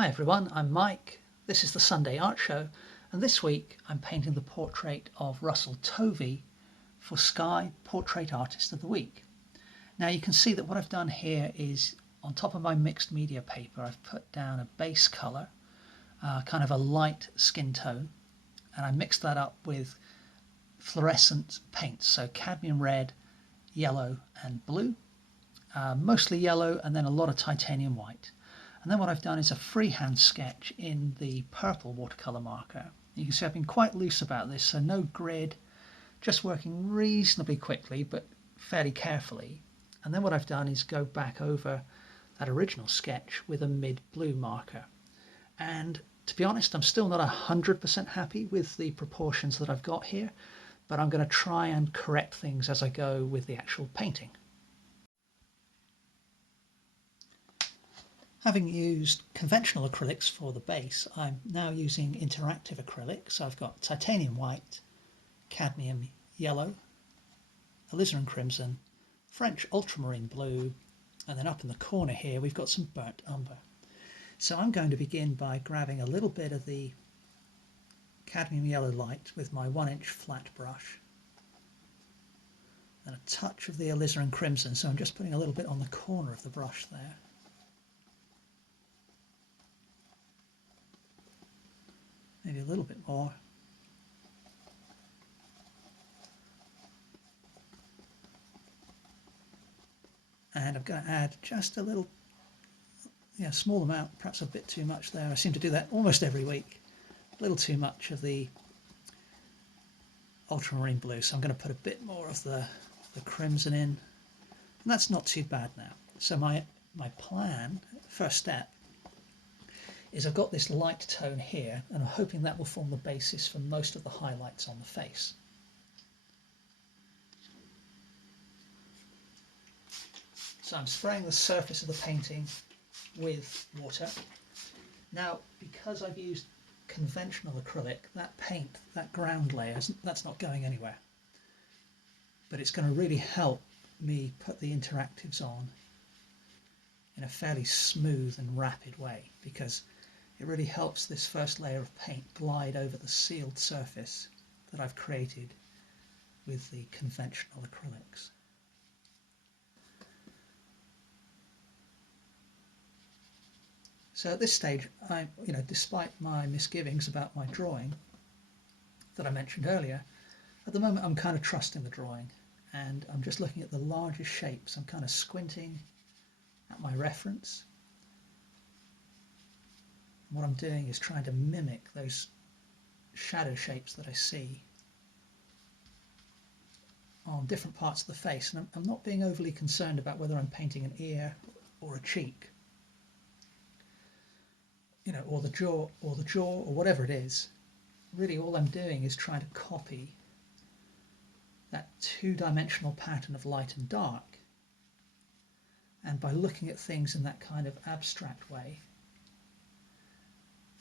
Hi everyone, I'm Mike. This is the Sunday Art Show, and this week I'm painting the portrait of Russel Tovey for Sky Portrait Artist of the Week. Now you can see that what I've done here is, on top of my mixed media paper, I've put down a base colour, kind of a light skin tone, and I mixed that up with fluorescent paints, so cadmium red, yellow and blue, mostly yellow, and then a lot of titanium white. And then what I've done is a freehand sketch in the purple watercolour marker. You can see I've been quite loose about this, so no grid, just working reasonably quickly but fairly carefully. And then what I've done is go back over that original sketch with a mid-blue marker. And to be honest, I'm still not 100% happy with the proportions that I've got here, but I'm going to try and correct things as I go with the actual painting. Having used conventional acrylics for the base, I'm now using interactive acrylics. So I've got titanium white, cadmium yellow, alizarin crimson, French ultramarine blue, and then up in the corner here we've got some burnt umber. So I'm going to begin by grabbing a little bit of the cadmium yellow light with my 1-inch flat brush, and a touch of the alizarin crimson, so I'm just putting a little bit on the corner of the brush there. Maybe a little bit more. And I'm going to add just a little, small amount, perhaps a bit too much there. I seem to do that almost every week. A little too much of the ultramarine blue, so I'm going to put a bit more of the crimson in. And that's not too bad now. So my plan, first step, is I've got this light tone here, and I'm hoping that will form the basis for most of the highlights on the face. So I'm spraying the surface of the painting with water. Now, because I've used conventional acrylic, that paint, that ground layer, that's not going anywhere. But it's going to really help me put the interactives on in a fairly smooth and rapid way, because it really helps this first layer of paint glide over the sealed surface that I've created with the conventional acrylics. So at this stage, despite my misgivings about my drawing that I mentioned earlier, at the moment I'm kind of trusting the drawing, and I'm just looking at the largest shapes. I'm kind of squinting at my reference. What I'm doing is trying to mimic those shadow shapes that I see on different parts of the face, and I'm not being overly concerned about whether I'm painting an ear or a cheek, or the jaw or whatever it is. Really all I'm doing is trying to copy that two-dimensional pattern of light and dark, and by looking at things in that kind of abstract way,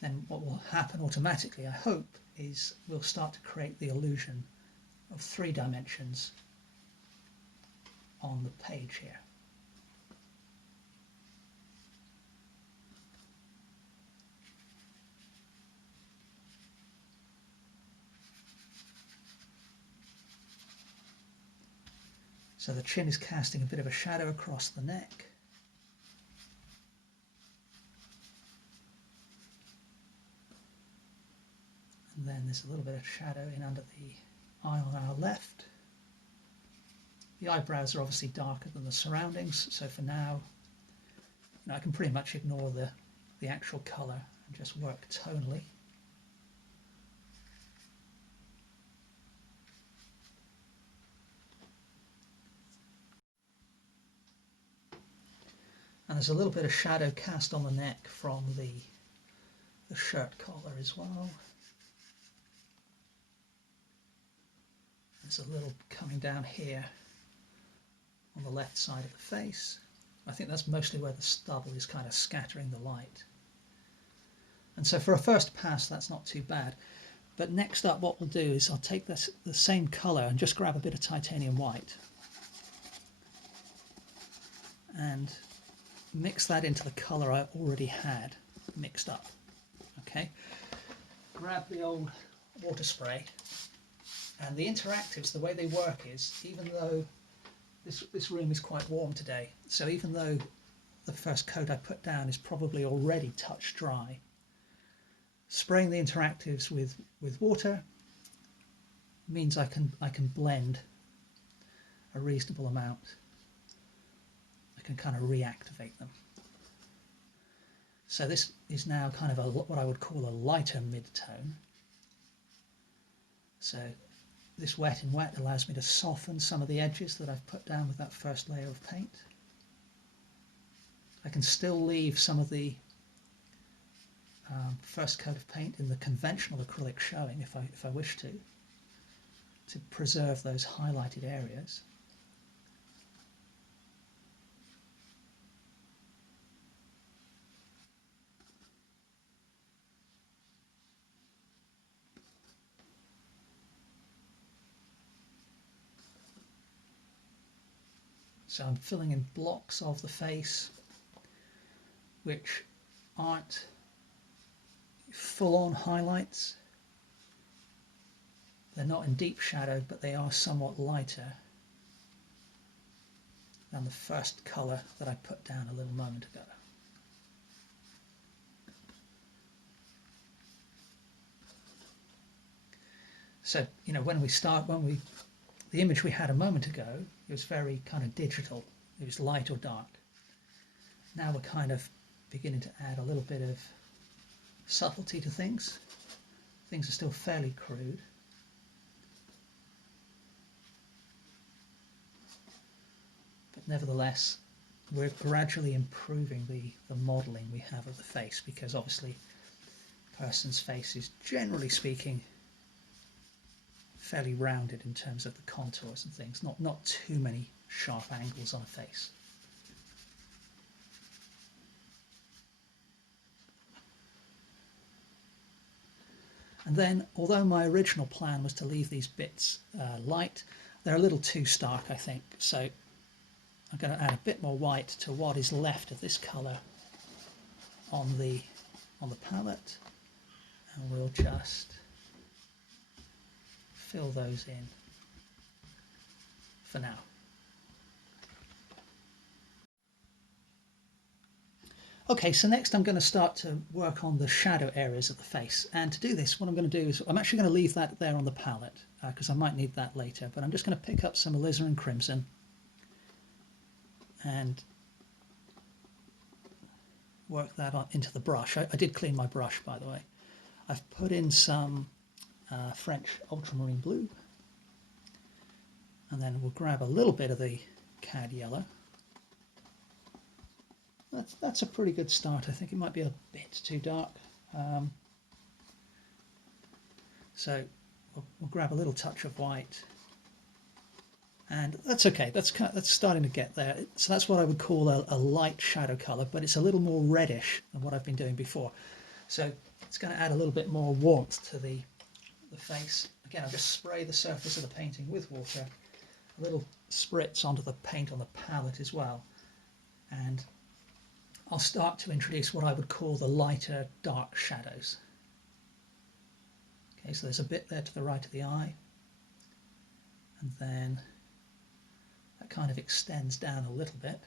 then what will happen automatically, I hope, is we'll start to create the illusion of 3 dimensions on the page here. So the chin is casting a bit of a shadow across the neck. And then there's a little bit of shadow in under the eye on our left. The eyebrows are obviously darker than the surroundings, so for now, I can pretty much ignore the actual colour and just work tonally. And there's a little bit of shadow cast on the neck from the shirt collar as well. There's a little coming down here on the left side of the face. I think that's mostly where the stubble is kind of scattering the light. And so for a first pass, that's not too bad. But next up, what we'll do is I'll take the same colour and just grab a bit of titanium white and mix that into the colour I already had. mixed up. Okay, grab the old water spray, and the interactives, the way they work is, even though this room is quite warm today, so even though the first coat I put down is probably already touch dry, spraying the interactives with water means I can blend a reasonable amount. I can kind of reactivate them. So this is now kind of what I would call a lighter mid-tone. So this wet in wet allows me to soften some of the edges that I've put down with that first layer of paint. I can still leave some of the first coat of paint in the conventional acrylic showing if I wish to preserve those highlighted areas. So I'm filling in blocks of the face which aren't full-on highlights. They're not in deep shadow, but they are somewhat lighter than the first colour that I put down a little moment ago. So, you know, the image we had a moment ago, it was very kind of digital. It was light or dark. Now we're kind of beginning to add a little bit of subtlety to things. Things are still fairly crude. But nevertheless, we're gradually improving the modelling we have of the face, because obviously a person's face is, generally speaking, fairly rounded in terms of the contours and things, not too many sharp angles on a face. And then, although my original plan was to leave these bits light, they're a little too stark, I think. So I'm going to add a bit more white to what is left of this colour on the palette, and we'll just fill those in for now. Okay, so next I'm going to start to work on the shadow areas of the face, and to do this, what I'm going to do is I'm actually going to leave that there on the palette because I might need that later, but I'm just going to pick up some alizarin crimson and work that on into the brush. I did clean my brush, by the way. I've put in some French ultramarine blue, and then we'll grab a little bit of the cad yellow. That's a pretty good start. I think it might be a bit too dark. So we'll grab a little touch of white, and that's okay. That's starting to get there. So that's what I would call a light shadow colour, but it's a little more reddish than what I've been doing before. So it's going to add a little bit more warmth to the face. Again, I'll just spray the surface of the painting with water, a little spritz onto the paint on the palette as well, and I'll start to introduce what I would call the lighter dark shadows. Okay, so there's a bit there to the right of the eye, and then that kind of extends down a little bit.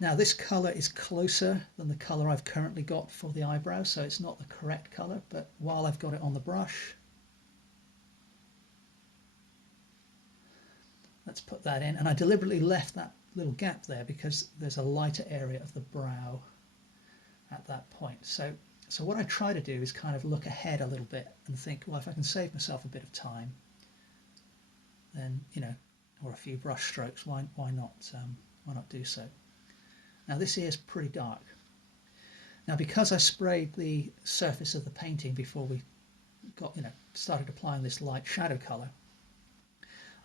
Now this colour is closer than the colour I've currently got for the eyebrow, so it's not the correct colour, but while I've got it on the brush, let's put that in. And I deliberately left that little gap there because there's a lighter area of the brow at that point. So what I try to do is kind of look ahead a little bit and think, well, if I can save myself a bit of time, then, you know, or a few brush strokes, why not do so? Now this here is pretty dark. Now because I sprayed the surface of the painting before we started applying this light shadow colour,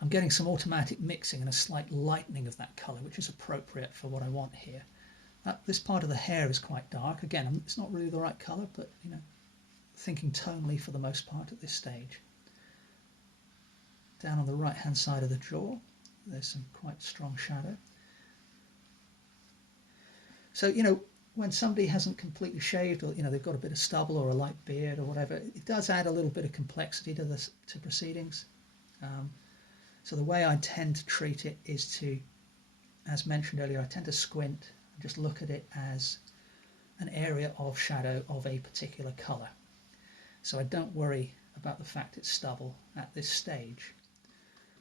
I'm getting some automatic mixing and a slight lightening of that colour, which is appropriate for what I want here. This part of the hair is quite dark. Again, it's not really the right colour, but you know, thinking tonally for the most part at this stage. Down on the right hand side of the jaw, there's some quite strong shadow. So, you know, when somebody hasn't completely shaved, or they've got a bit of stubble or a light beard or whatever, it does add a little bit of complexity to proceedings. So the way I tend to treat it is to, as mentioned earlier, I tend to squint and just look at it as an area of shadow of a particular colour. So I don't worry about the fact it's stubble at this stage.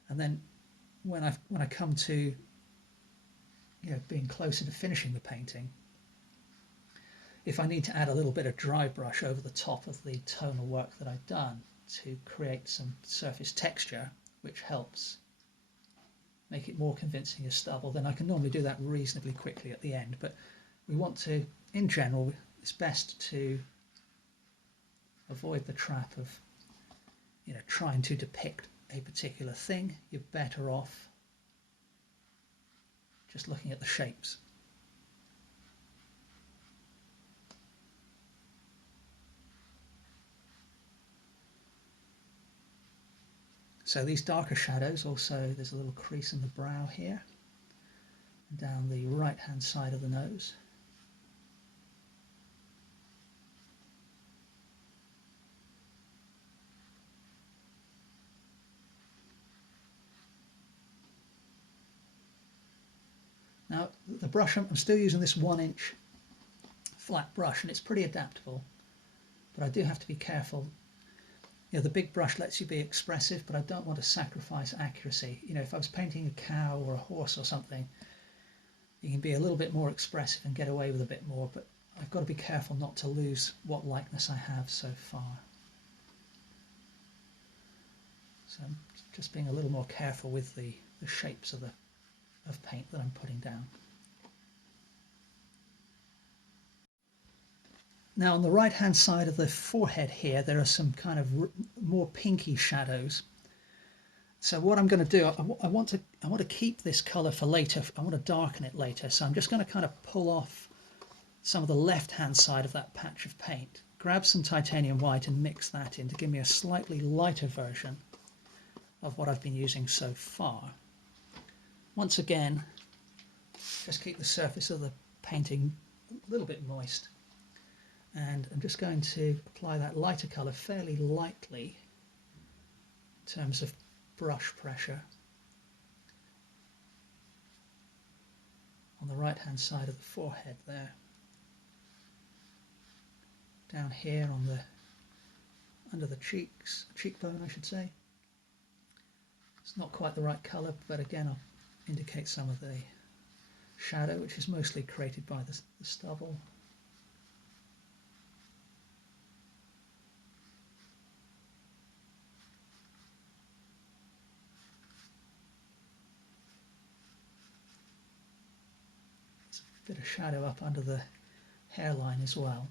And then when I come to being closer to finishing the painting, if I need to add a little bit of dry brush over the top of the tonal work that I've done to create some surface texture, which helps make it more convincing as stubble, then I can normally do that reasonably quickly at the end. But we want to, in general, it's best to avoid the trap of trying to depict a particular thing. You're better off just looking at the shapes. So these darker shadows, also there's a little crease in the brow here, and down the right hand side of the nose. Now the brush, I'm still using this 1-inch flat brush, and it's pretty adaptable, but I do have to be careful. The big brush lets you be expressive, but I don't want to sacrifice accuracy. If I was painting a cow or a horse or something, you can be a little bit more expressive and get away with a bit more, but I've got to be careful not to lose what likeness I have so far. So I'm just being a little more careful with the shapes of paint that I'm putting down. Now on the right hand side of the forehead here, there are some kind of more pinky shadows. So what I'm going to do, I want to keep this colour for later. I want to darken it later. So I'm just going to kind of pull off some of the left hand side of that patch of paint, grab some titanium white and mix that in to give me a slightly lighter version of what I've been using so far. Once again, just keep the surface of the painting a little bit moist. And I'm just going to apply that lighter colour fairly lightly in terms of brush pressure on the right hand side of the forehead there. Down here on under the cheekbone I should say. It's not quite the right colour, but again I'll indicate some of the shadow, which is mostly created by the stubble. Bit of shadow up under the hairline as well.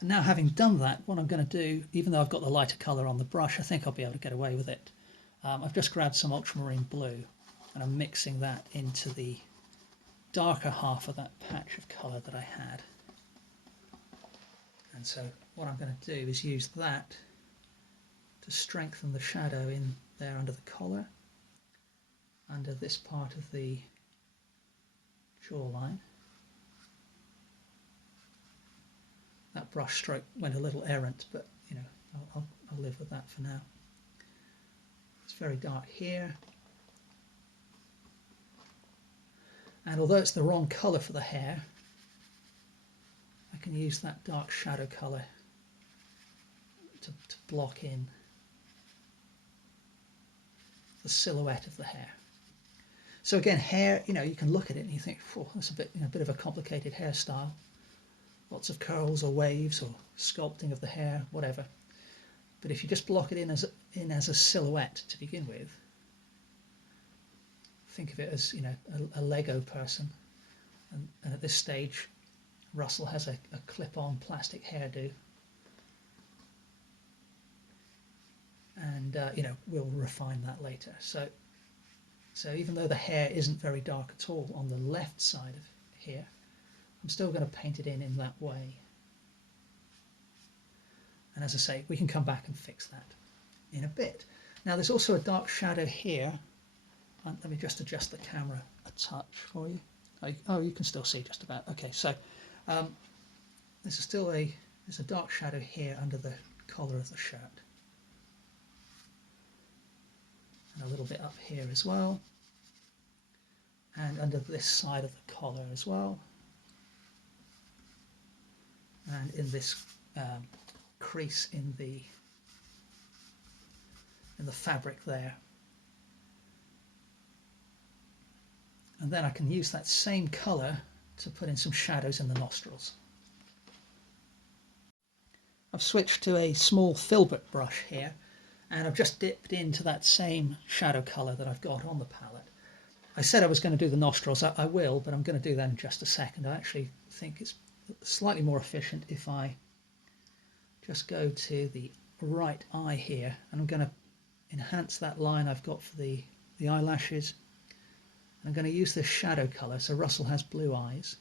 And now having done that, what I'm going to do, even though I've got the lighter colour on the brush, I think I'll be able to get away with it. I've just grabbed some ultramarine blue and I'm mixing that into the darker half of that patch of colour that I had. And so what I'm going to do is use that to strengthen the shadow in there under the collar, under this part of the jawline. That brush stroke went a little errant, but I'll live with that for now. It's very dark here. And although it's the wrong colour for the hair, I can use that dark shadow colour to block in the silhouette of the hair. So again, hair, you can look at it and you think, oh, that's a bit of a complicated hairstyle. Lots of curls or waves or sculpting of the hair, whatever. But if you just block it in as a silhouette to begin with, think of it as a Lego person, and at this stage Russell has a clip-on plastic hairdo, and we'll refine that later. So even though the hair isn't very dark at all on the left side of here, I'm still going to paint it in that way. And as I say, we can come back and fix that. in a bit. Now there's also a dark shadow here. Let me just adjust the camera a touch for you. Oh, you can still see just about. Okay, so there's a dark shadow here under the collar of the shirt. And a little bit up here as well. And under this side of the collar as well. And in this crease in the fabric there. And then I can use that same colour to put in some shadows in the nostrils. I've switched to a small filbert brush here, and I've just dipped into that same shadow colour that I've got on the palette. I said I was going to do the nostrils. I will, but I'm going to do that in just a second. I actually think it's slightly more efficient if I just go to the right eye here, and I'm going to enhance that line I've got for the eyelashes. I'm going to use this shadow colour. So Russell has blue eyes,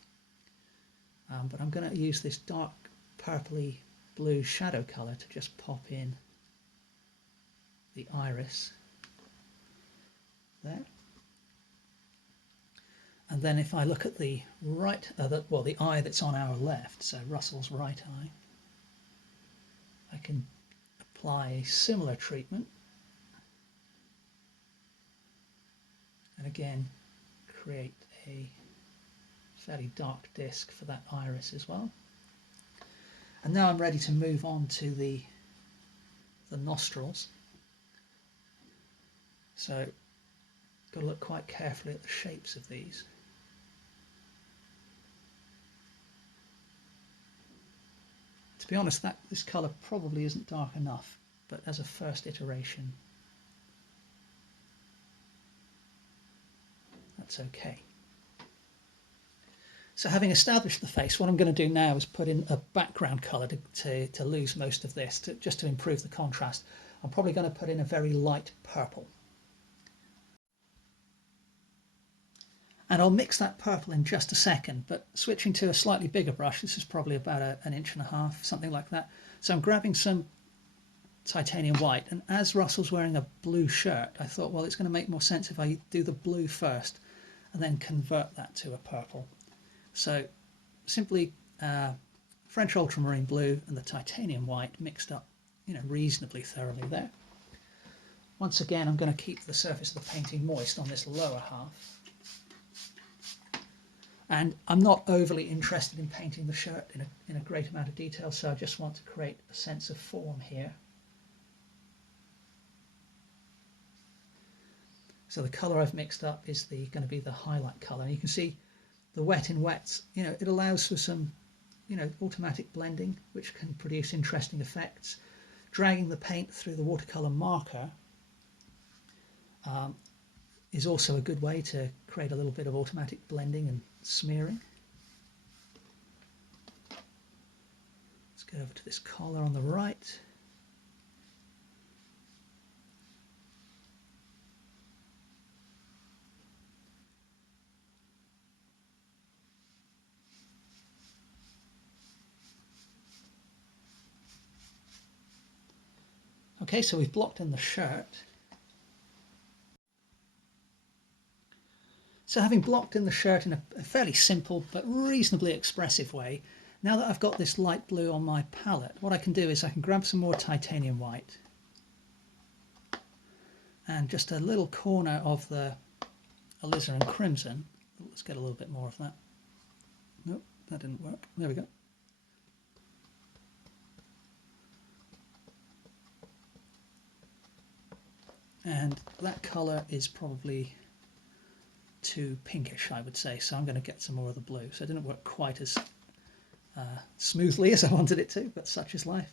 but I'm going to use this dark purpley blue shadow colour to just pop in the iris there. And then if I look at the right, the eye that's on our left, so Russell's right eye, I can apply a similar treatment. And again, create a fairly dark disc for that iris as well. And now I'm ready to move on to the nostrils. So got to look quite carefully at the shapes of these. To be honest, this colour probably isn't dark enough, but as a first iteration, that's okay. So having established the face, what I'm going to do now is put in a background colour to lose most of this, just to improve the contrast. I'm probably going to put in a very light purple. And I'll mix that purple in just a second, but switching to a slightly bigger brush, this is probably about an inch and a half, something like that. So I'm grabbing some titanium white, and as Russell's wearing a blue shirt, I thought, well, it's going to make more sense if I do the blue first and then convert that to a purple. So simply French ultramarine blue and the titanium white mixed up, reasonably thoroughly there. Once again, I'm going to keep the surface of the painting moist on this lower half. And I'm not overly interested in painting the shirt in a great amount of detail, so I just want to create a sense of form here. So the colour I've mixed up is going to be the highlight colour. And you can see the wet in wets, it allows for some, automatic blending, which can produce interesting effects. Dragging the paint through the watercolour marker is also a good way to create a little bit of automatic blending and smearing. Let's go over to this collar on the right. Okay, so we've blocked in the shirt. So having blocked in the shirt in a fairly simple but reasonably expressive way, now that I've got this light blue on my palette, what I can do is I can grab some more titanium white and just a little corner of the alizarin crimson. Let's get a little bit more of that. Nope, that didn't work. There we go. And that colour is probably too pinkish, I would say, so I'm going to get some more of the blue. So it didn't work quite as smoothly as I wanted it to, but such is life.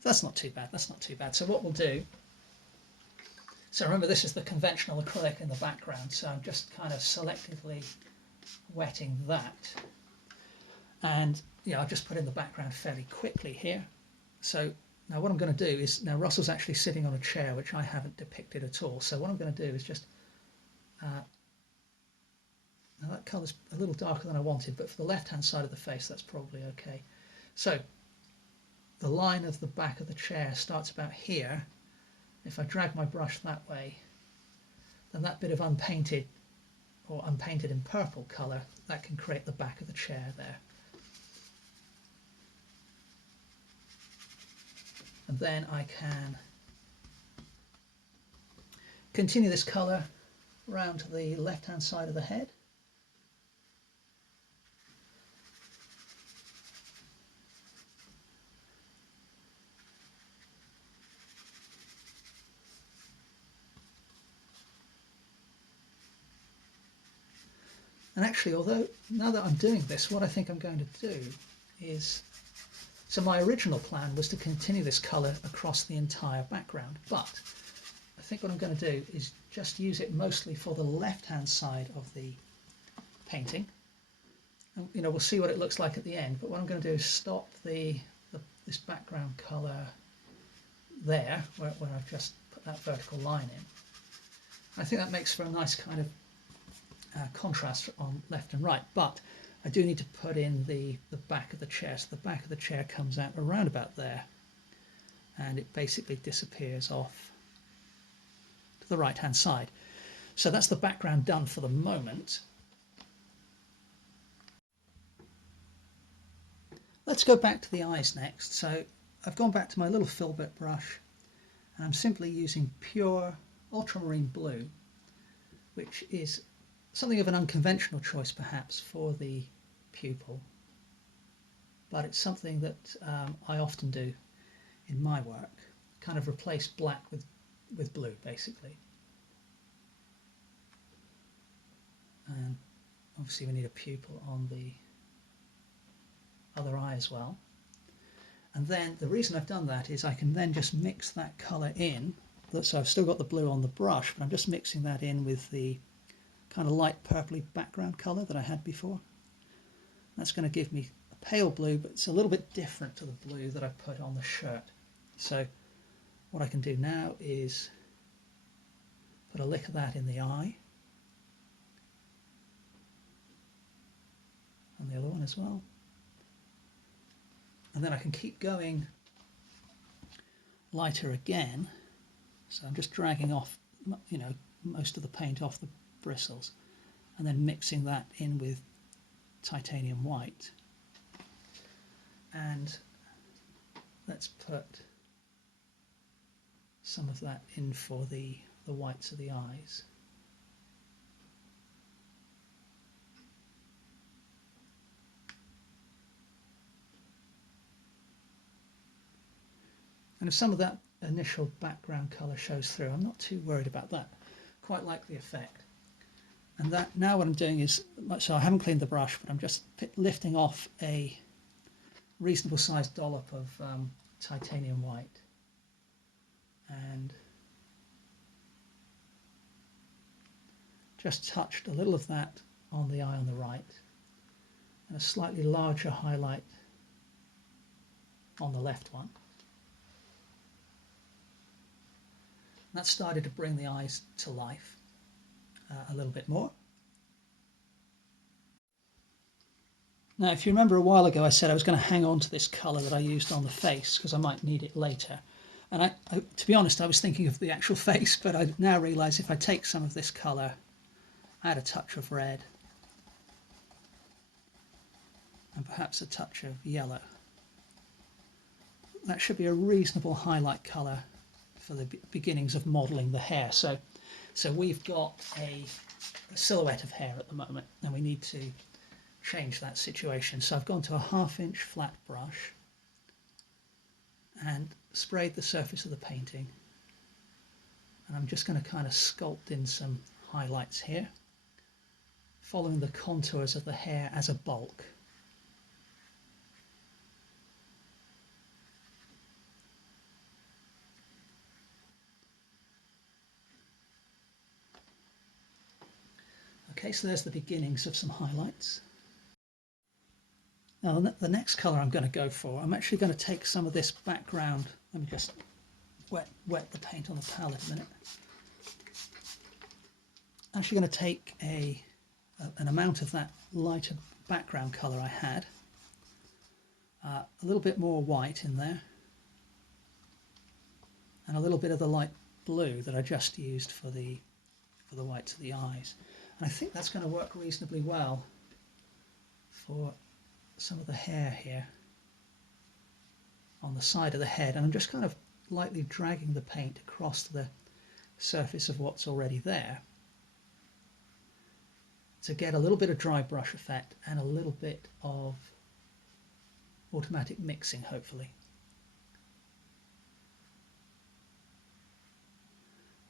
So that's not too bad, that's not too bad. So what we'll do, so remember this is the conventional acrylic in the background, so I'm just kind of selectively wetting that. And I've just put in the background fairly quickly here. So now what I'm going to do is, now Russell's actually sitting on a chair, which I haven't depicted at all. So what I'm going to do is just, now that colour's a little darker than I wanted, but for the left-hand side of the face, that's probably okay. So the line of the back of the chair starts about here, if I drag my brush that way, then that bit of unpainted or unpainted in purple colour, that can create the back of the chair there. And then I can continue this colour round to the left hand side of the head. And actually, although now that I'm doing this, what I think I'm going to do is, so my original plan was to continue this colour across the entire background, but I think what I'm going to do is just use it mostly for the left-hand side of the painting. And, you know, we'll see what it looks like at the end, but what I'm going to do is stop this background colour there, where I've just put that vertical line in. I think that makes for a nice kind of contrast on left and right, but I do need to put in the back of the chair. So the back of the chair comes out around about there, and it basically disappears off to the right hand side. So that's the background done for the moment. Let's go back to the eyes next. So I've gone back to my little filbert brush, and I'm simply using pure ultramarine blue, which is something of an unconventional choice perhaps for the pupil, but it's something that I often do in my work, kind of replace black with blue basically. And obviously we need a pupil on the other eye as well. And then the reason I've done that is I can then just mix that colour in. So I've still got the blue on the brush, but I'm just mixing that in with the kind of light purpley background colour that I had before. That's going to give me a pale blue, but it's a little bit different to the blue that I put on the shirt. So what I can do now is put a lick of that in the eye, and the other one as well. And then I can keep going lighter again. So I'm just dragging off, you know, most of the paint off the bristles, and then mixing that in with titanium white. And let's put some of that in for the whites of the eyes. And if some of that initial background colour shows through, I'm not too worried about that. Quite like the effect. And that now what I'm doing is, so I haven't cleaned the brush, but I'm just lifting off a reasonable sized dollop of titanium white, and just touched a little of that on the eye on the right, and a slightly larger highlight on the left one. That started to bring the eyes to life a little bit more. Now, if you remember a while ago, I said I was going to hang on to this colour that I used on the face because I might need it later. And to be honest, I was thinking of the actual face, but I now realise if I take some of this colour, add a touch of red, and perhaps a touch of yellow, that should be a reasonable highlight colour for the beginnings of modelling the hair. So we've got a silhouette of hair at the moment, and we need to change that situation. So I've gone to a 1/2 inch flat brush and sprayed the surface of the painting, and I'm just going to kind of sculpt in some highlights here, following the contours of the hair as a bulk. Okay, so there's the beginnings of some highlights. Now the next colour I'm going to go for, I'm actually going to take some of this background, let me just wet the paint on the palette a minute. I'm actually going to take an amount of that lighter background colour I had, a little bit more white in there, and a little bit of the light blue that I just used for the whites of the eyes. And I think that's going to work reasonably well for some of the hair here on the side of the head. And I'm just kind of lightly dragging the paint across the surface of what's already there to get a little bit of dry brush effect and a little bit of automatic mixing, hopefully.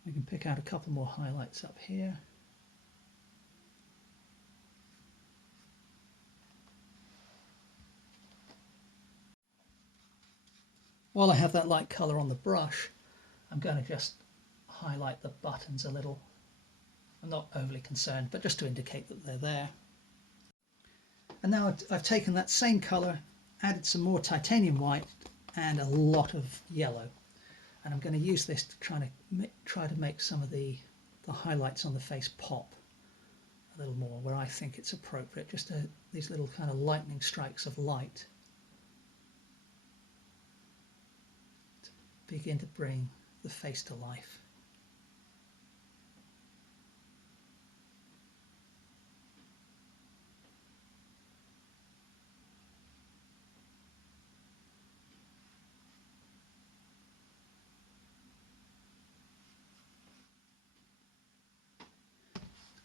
We can pick out a couple more highlights up here. While I have that light colour on the brush, I'm going to just highlight the buttons a little. I'm not overly concerned, but just to indicate that they're there. And now I've taken that same colour, added some more titanium white and a lot of yellow. And I'm going to use this to try to make some of the highlights on the face pop a little more where I think it's appropriate. Just these little kind of lightning strikes of light to begin to bring the face to life.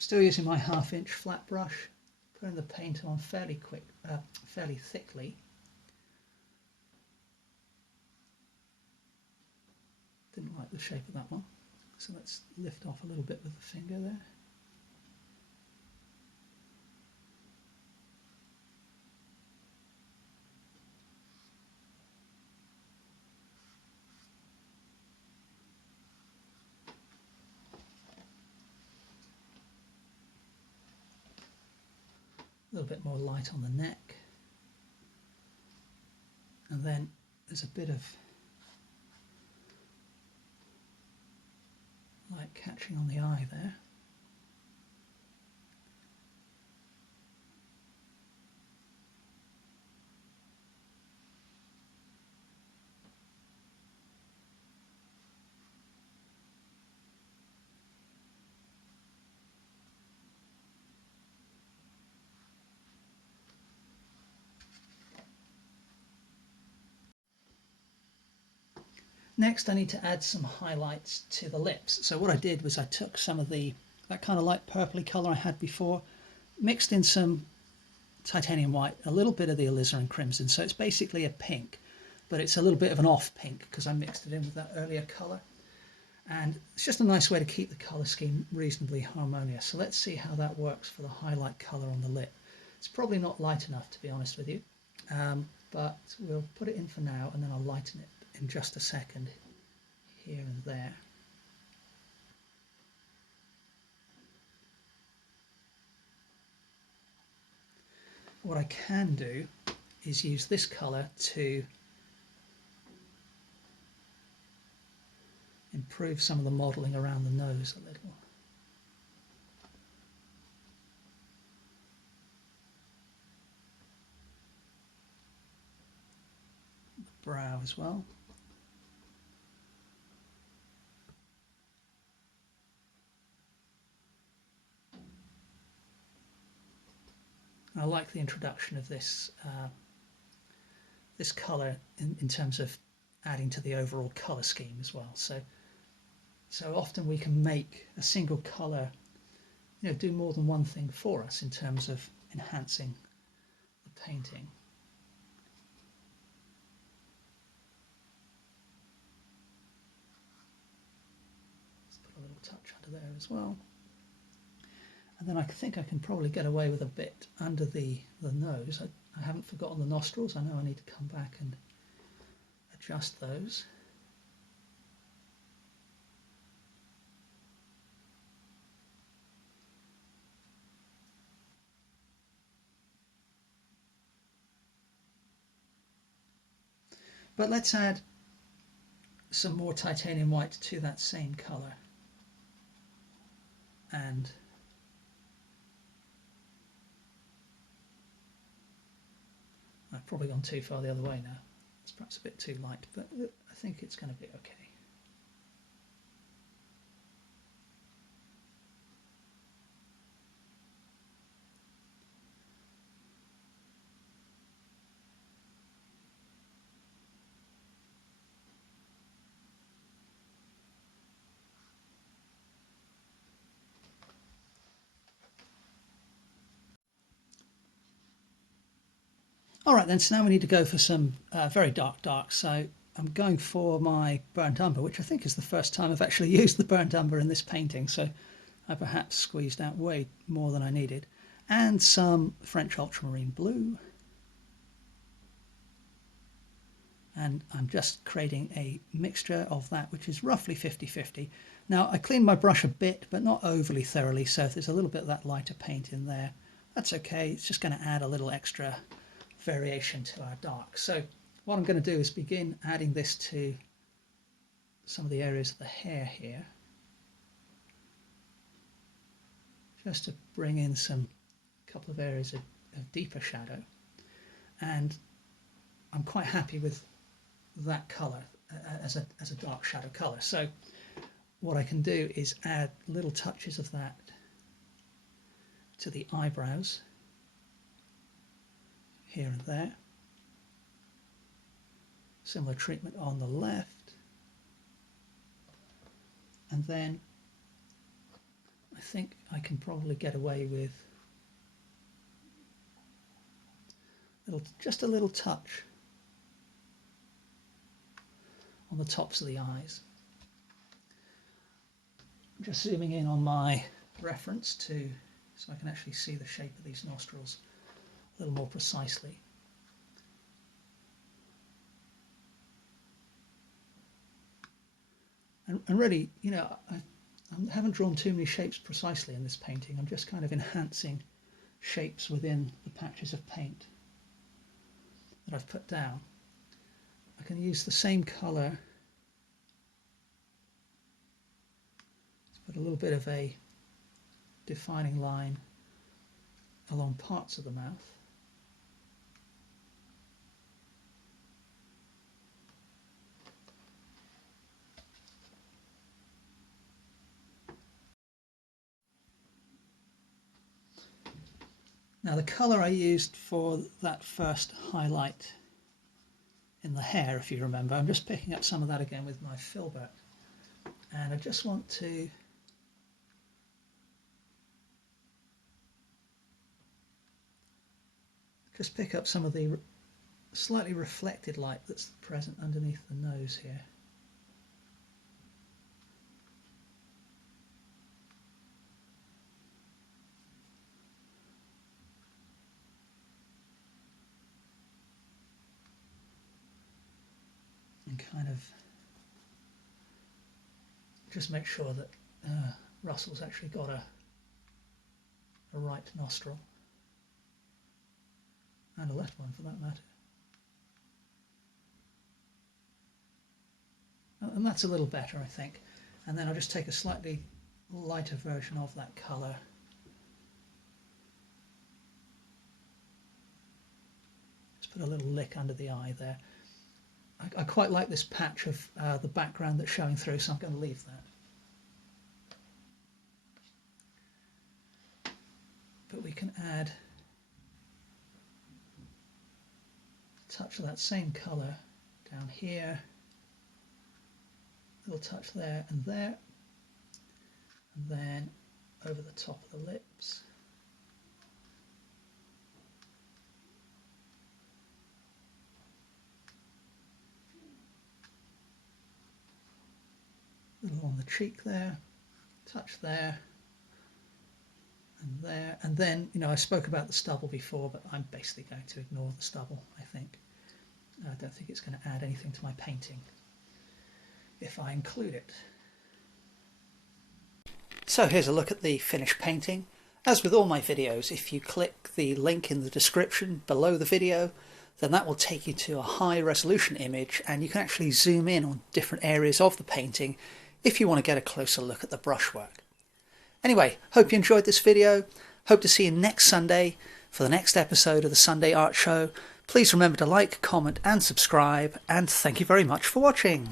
Still using my 1/2 inch flat brush, putting the paint on fairly thickly. Didn't like the shape of that one, so let's lift off a little bit with the finger there. A little bit more light on the neck, and then there's a bit of light catching on the eye there. Next I need to add some highlights to the lips. So what I did was I took some of that kind of light purpley colour I had before, mixed in some titanium white, a little bit of the alizarin crimson, so it's basically a pink, but it's a little bit of an off pink because I mixed it in with that earlier colour. And it's just a nice way to keep the colour scheme reasonably harmonious. So let's see how that works for the highlight colour on the lip. It's probably not light enough, to be honest with you, but we'll put it in for now and then I'll lighten it in just a second here and there. What I can do is use this colour to improve some of the modelling around the nose a little. The brow as well. I like the introduction of this this colour in terms of adding to the overall colour scheme as well. So often we can make a single colour, do more than one thing for us in terms of enhancing the painting. Let's put a little touch under there as well. And then I think I can probably get away with a bit under the nose. I haven't forgotten the nostrils. I know I need to come back and adjust those. But let's add some more titanium white to that same colour. And I've probably gone too far the other way now. It's perhaps a bit too light, but I think it's going to be okay. All right then, so now we need to go for some very dark. So I'm going for my burnt umber, which I think is the first time I've actually used the burnt umber in this painting. So I perhaps squeezed out way more than I needed. And some French ultramarine blue. And I'm just creating a mixture of that, which is roughly 50-50. Now, I cleaned my brush a bit, but not overly thoroughly, so if there's a little bit of that lighter paint in there, that's okay. It's just going to add a little extra variation to our dark. So what I'm going to do is begin adding this to some of the areas of the hair here, just to bring in a couple of areas of deeper shadow. And I'm quite happy with that colour as a dark shadow colour. So what I can do is add little touches of that to the eyebrows here and there. Similar treatment on the left. And then I think I can probably get away with just a little touch on the tops of the eyes. I'm just zooming in on my reference so I can actually see the shape of these nostrils a little more precisely. And really, you know, I haven't drawn too many shapes precisely in this painting. I'm just kind of enhancing shapes within the patches of paint that I've put down. I can use the same colour to put a little bit of a defining line along parts of the mouth. Now the colour I used for that first highlight in the hair, if you remember, I'm just picking up some of that again with my filbert, and I just want to just pick up some of the slightly reflected light that's present underneath the nose here. And kind of just make sure that Russell's actually got a right nostril, and a left one for that matter. And that's a little better, I think. And then I'll just take a slightly lighter version of that colour. Just put a little lick under the eye there. I quite like this patch of the background that's showing through, so I'm going to leave that. But we can add a touch of that same colour down here, a little touch there, and then over the top of the lips. A little on the cheek there, touch there, and there. And then, you know, I spoke about the stubble before, but I'm basically going to ignore the stubble, I think. I don't think it's going to add anything to my painting if I include it. So here's a look at the finished painting. As with all my videos, if you click the link in the description below the video, then that will take you to a high resolution image, and you can actually zoom in on different areas of the painting if you want to get a closer look at the brushwork. Anyway, hope you enjoyed this video. Hope to see you next Sunday for the next episode of the Sunday Art Show. Please remember to like, comment and subscribe, and thank you very much for watching.